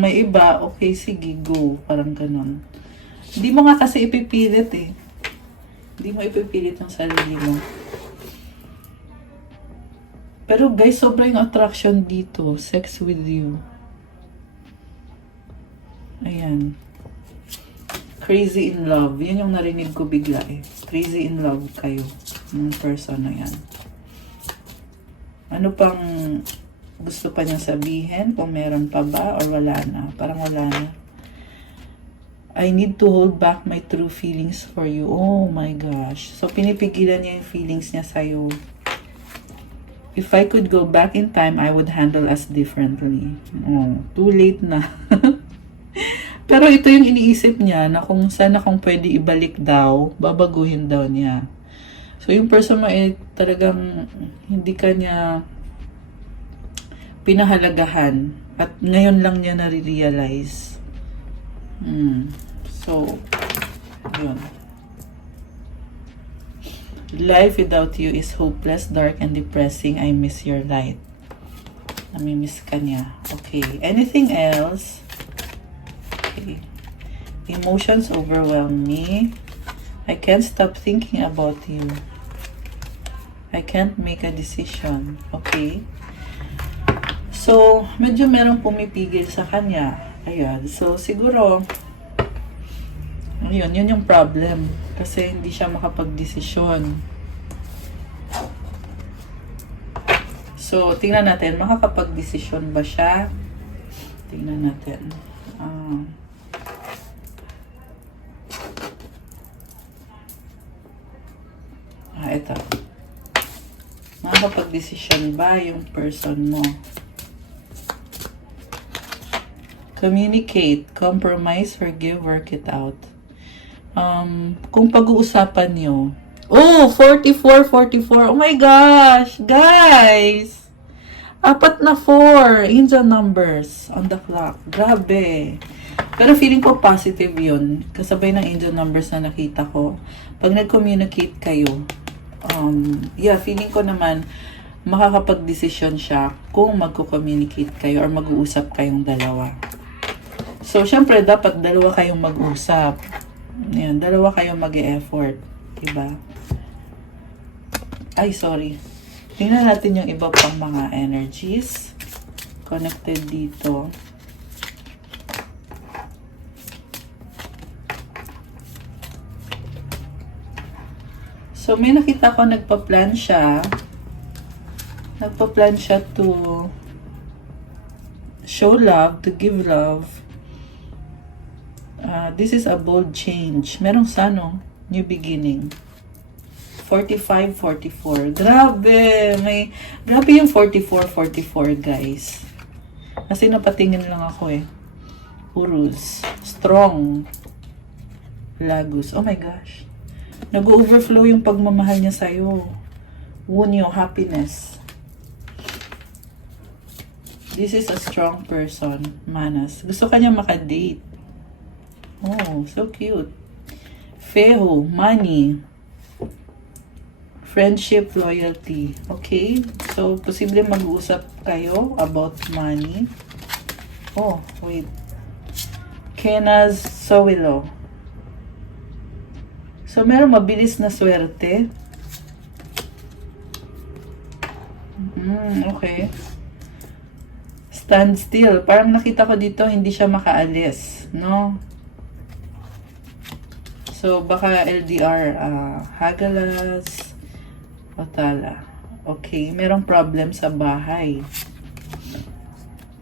may iba, okay, sige, go. Parang ganun. Hindi mo nga kasi ipipilit eh. Hindi mo ipipilit ang sarili mo. Pero guys, sobra yung attraction dito. Sex with you. Ayan. Crazy in love. Yan yung narinig ko bigla eh. Crazy in love kayo. Yung person na yan. Ano pang gusto pa niyang sabihin? Kung meron pa ba or wala na? Parang wala na. I need to hold back my true feelings for you. Oh my gosh. So, pinipigilan niya yung feelings niya sa'yo. If I could go back in time, I would handle us differently. Oh, too late na. Pero ito yung iniisip niya na kung pwede ibalik daw, babaguhin daw niya. So, yung person mo eh, talagang hindi ka niya pinahalagahan. At ngayon lang niya nare-realize. So, yun. Life without you is hopeless, dark, and depressing. I miss your light. Namimiss ka niya. Okay. Anything else? Okay. Emotions overwhelm me. I can't stop thinking about you. I can't make a decision. Okay. So, medyo merong pumipigil sa kanya. Ayan. So, siguro, yun yung problem. Kasi hindi siya makapag-desisyon. So, tingnan natin. Makakapag-desisyon ba siya? Tingnan natin. Ito. Makakapag-desisyon ba yung person mo? Communicate, compromise, forgive, work it out. Kung pag-uusapan nyo, Oh, 44, 44. Oh my gosh, guys. Apat na 4 angel numbers on the clock. Grabe. Pero feeling ko positive yun. Kasabay ng angel numbers na nakita ko. Pag nag-communicate kayo, feeling ko naman makakapag-desisyon siya kung magko-communicate kayo or mag-uusap kayong dalawa. So, syempre, dapat dalawa kayong mag-usap. Ayan, dalawa kayong mag-e-effort. Diba? Ay, sorry. Tingnan natin yung iba pang mga energies connected dito. So, may nakita ko nagpa-plan siya. Nagpa-plan siya to show love, to give love. This is a bold change. Merong sano, new beginning. 45, 44. Grabe! Grabe yung 44, 44, guys. Kasi napatingin lang ako eh. Urus. Strong. Lagus. Oh my gosh. Nag-overflow yung pagmamahal niya sa'yo. Wunyo, happiness. This is a strong person, Manas. Gusto ka niya makadate. Oh, so cute. Feho, money. Friendship, loyalty. Okay? So, posible mag-uusap kayo about money. Oh, wait. Kenaz Sowilo. So, meron mabilis na swerte. Okay. Stand still. Parang nakita ko dito, hindi siya makaalis. No? So, baka LDR, Hagalas, Otala. Okay, merong problem sa bahay.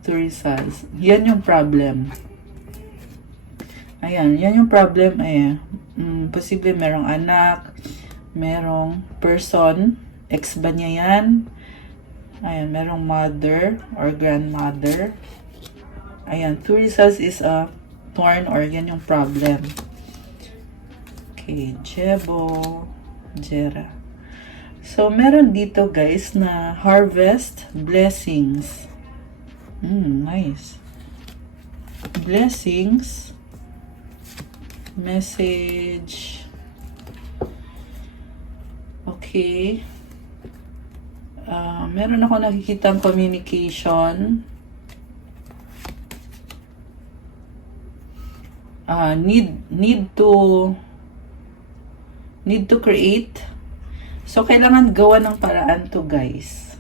Two results. Yan yung problem. Ayan, yan yung problem. Posible merong anak, merong person, ex ba niya yan? Ayan, merong mother or grandmother. Ayan, two results is a thorn or yan yung problem. Okay, Jebo, Jera. So, meron dito guys na harvest blessings. Nice. Blessings. Message. Okay. Meron ako nakikitang communication. Need to create. So, kailangan gawa ng paraan to, guys.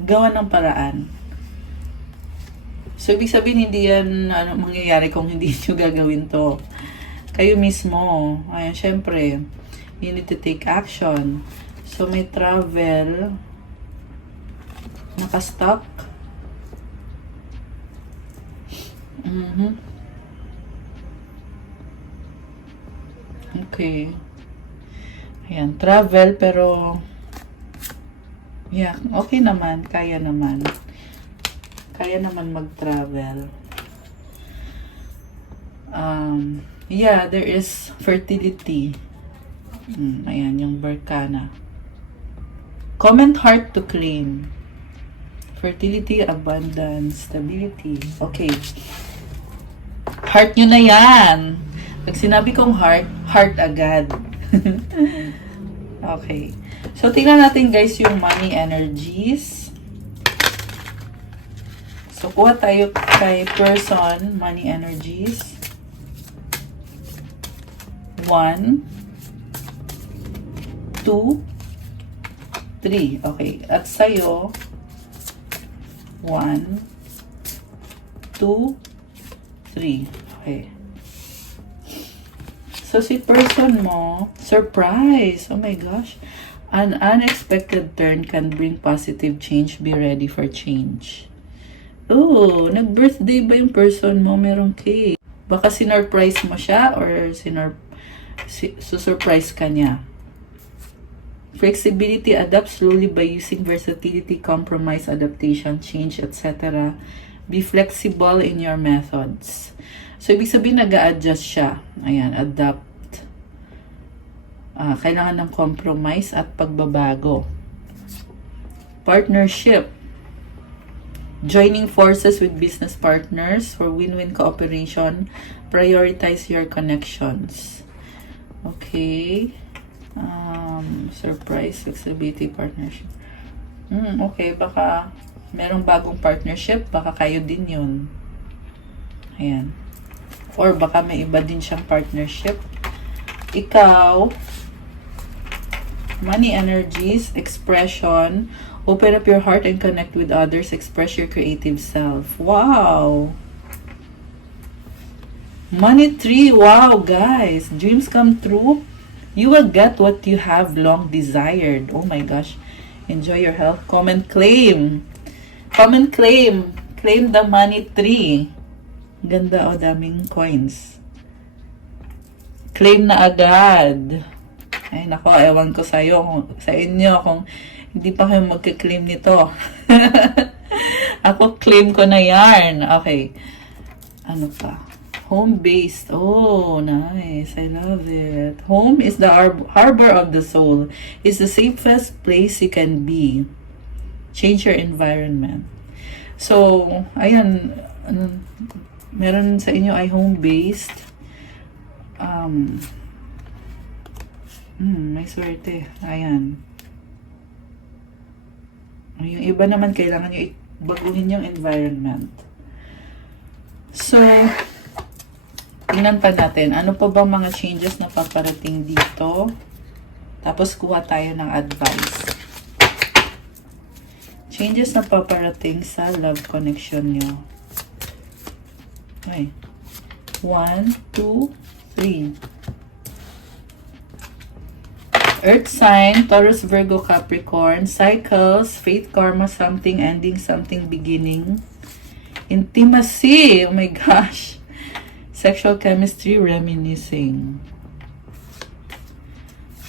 Gawa ng paraan. So, ibig sabihin, hindi yan mangyayari kung hindi nyo gagawin to. Kayo mismo. Ayan, syempre, you need to take action. So, may travel. Nakastock. Okay. Ayan, travel, pero yeah, okay naman, kaya naman. Kaya naman mag-travel. Yeah, there is fertility. Ayan, yung Berkana. Comment heart to claim. Fertility, abundance, stability. Okay. Heart nyo na yan. Pag sinabi kong heart, heart agad. Okay. So, tingnan natin guys yung money energies. So, kuha tayo kay person, money energies. 1, 2, 3. Okay. At sa'yo, 1, 2, 3. Okay. So, si person mo, surprise! Oh my gosh! An unexpected turn can bring positive change. Be ready for change. Oh, nag-birthday ba yung person mo? Merong cake. Baka sinurprise mo siya or surprise ka niya. Flexibility, adapt slowly by using versatility, compromise, adaptation, change, etc. Be flexible in your methods. So, ibig sabihin, nag-a-adjust siya. Ayan, adapt. Kailangan ng compromise at pagbabago. Partnership. Joining forces with business partners for win-win cooperation. Prioritize your connections. Okay. Surprise, flexibility, partnership. Okay, baka merong bagong partnership, baka kayo din yun. Ayan. Or baka may iba din siyang partnership. Ikaw, money energies, expression, open up your heart and connect with others, express your creative self. Wow! Money tree, wow guys, dreams come true. You will get what you have long desired. Oh my gosh. Enjoy your health. Comment claim. Comment claim. Claim the money tree. Ganda o, daming coins. Claim na agad. Ay nako, ewan ko sa inyo kung hindi pa kayo magka-claim nito. Ako claim ko na yan. Okay. Ano pa? Home-based. Oh, nice. I love it. Home is the harbor of the soul. It's the safest place you can be. Change your environment. So, ayan. Meron sa inyo ay home-based. May swerte. Ayan. Yung iba naman, kailangan nyo baguhin yung environment. So, tingnan pa natin, ano pa ba mga changes na paparating dito? Tapos kuha tayo ng advice. Changes na paparating sa love connection nyo. Okay. 1, 2, 3. Earth sign, Taurus, Virgo, Capricorn. Cycles, fate, karma, something ending, something beginning. Intimacy, oh my gosh. Sexual chemistry, reminiscing.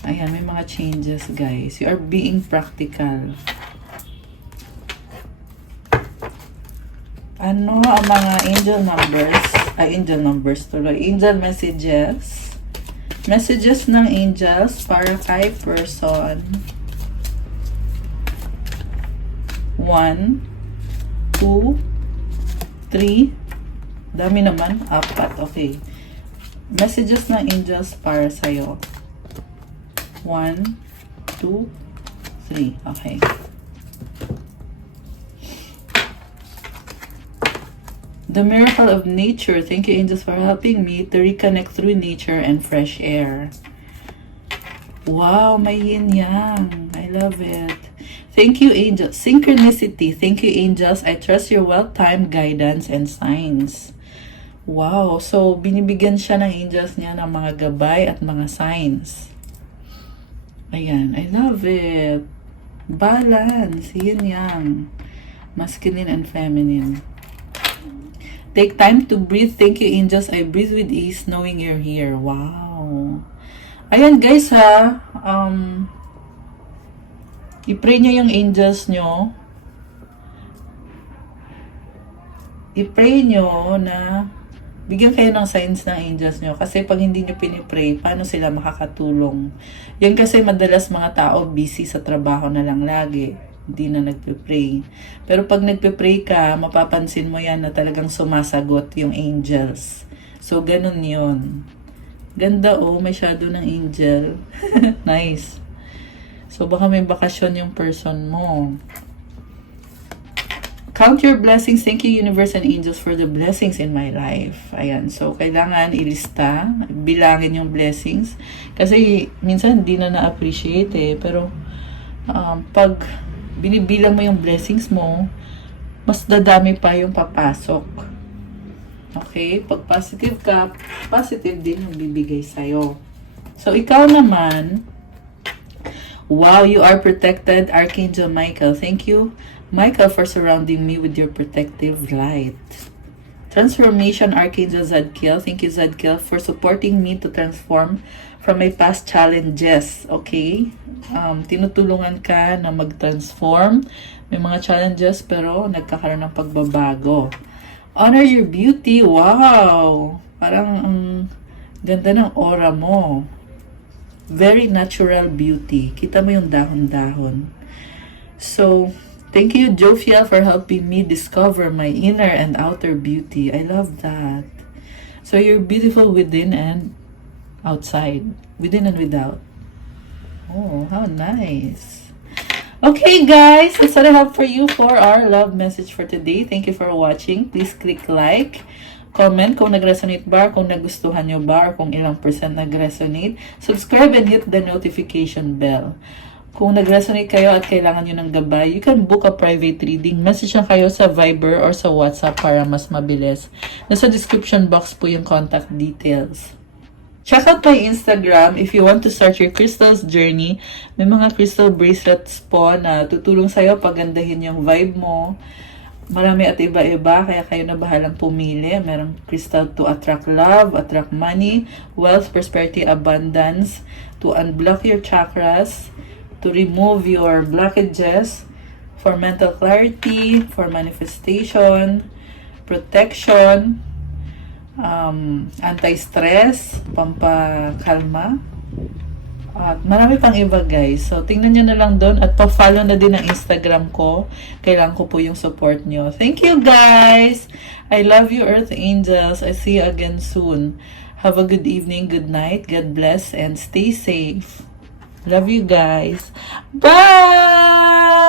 Ayan, may mga changes, guys. You are being practical. Ano ang mga angel numbers tuloy. Angel messages. Messages ng angels para kay person. 1, 2, 3, dami naman, 4. Okay. Messages ng angels para sa'yo. 1, 2, 3. Okay. The miracle of nature. Thank you, angels, for helping me to reconnect through nature and fresh air. Wow, may yin-yang. I love it. Thank you, angels. Synchronicity. Thank you, angels. I trust your well-timed guidance and signs. Wow. So, binibigyan siya ng angels niya ng mga gabay at mga signs. Ayan. I love it. Balance. Yin-yang. Masculine and feminine. Take time to breathe. Thank you, angels. I breathe with ease knowing you're here. Wow. Ayan, guys, ha. I-pray nyo yung angels nyo. I-pray nyo na bigyan kayo ng signs ng angels nyo. Kasi pag hindi nyo pinipray, paano sila makakatulong? Yan kasi madalas mga tao busy sa trabaho na lang lagi. Hindi na nagpe-pray. Pero pag nagpe-pray ka, mapapansin mo yan na talagang sumasagot yung angels. So, ganun yun. Ganda may shadow ng angel. Nice. So, baka may bakasyon yung person mo. Count your blessings. Thank you, universe and angels, for the blessings in my life. Ayan. So, kailangan ilista, bilangin yung blessings. Kasi, minsan, hindi na na-appreciate Pero, pag binibilang mo yung blessings mo, mas dadami pa yung papasok. Okay? Pag positive ka, positive din yung bibigay sa'yo. So, ikaw naman, wow, you are protected, Archangel Michael. Thank you, Michael, for surrounding me with your protective light. Transformation, Archangel Zadkiel. Thank you, Zadkiel, for supporting me to transform from my past challenges. Okay? Tinutulungan ka na mag-transform. May mga challenges, pero nagkakaroon ng pagbabago. Honor your beauty. Wow! Parang ganda ng aura mo. Very natural beauty. Kita mo yung dahon-dahon. So, thank you, Jofia, for helping me discover my inner and outer beauty. I love that. So, you're beautiful within and outside. Within and without. Oh, how nice. Okay, guys. That's what I have for you for our love message for today. Thank you for watching. Please click like. Comment kung nag-resonate ba, kung nagustuhan nyo ba, or kung ilang percent nag-resonate. Subscribe and hit the notification bell. Kung nag-resonate kayo at kailangan nyo ng gabay, you can book a private reading. Message lang kayo sa Viber or sa WhatsApp para mas mabilis. Nasa description box po yung contact details. Check out my Instagram if you want to start your crystals journey. May mga crystal bracelets po na tutulong sa'yo pagandahin yung vibe mo. Marami at iba-iba, kaya kayo na bahalang pumili. Merong crystal to attract love, attract money, wealth, prosperity, abundance, to unblock your chakras, to remove your blockages, for mental clarity, for manifestation, protection, anti-stress, pampakalma, at marami pang iba, guys. So, tingnan nyo na lang doon at pa-follow na din ang Instagram ko. Kailangan ko po yung support nyo. Thank you, guys! I love you, Earth Angels. I see you again soon. Have a good evening, good night, God bless, and stay safe. Love you, guys. Bye!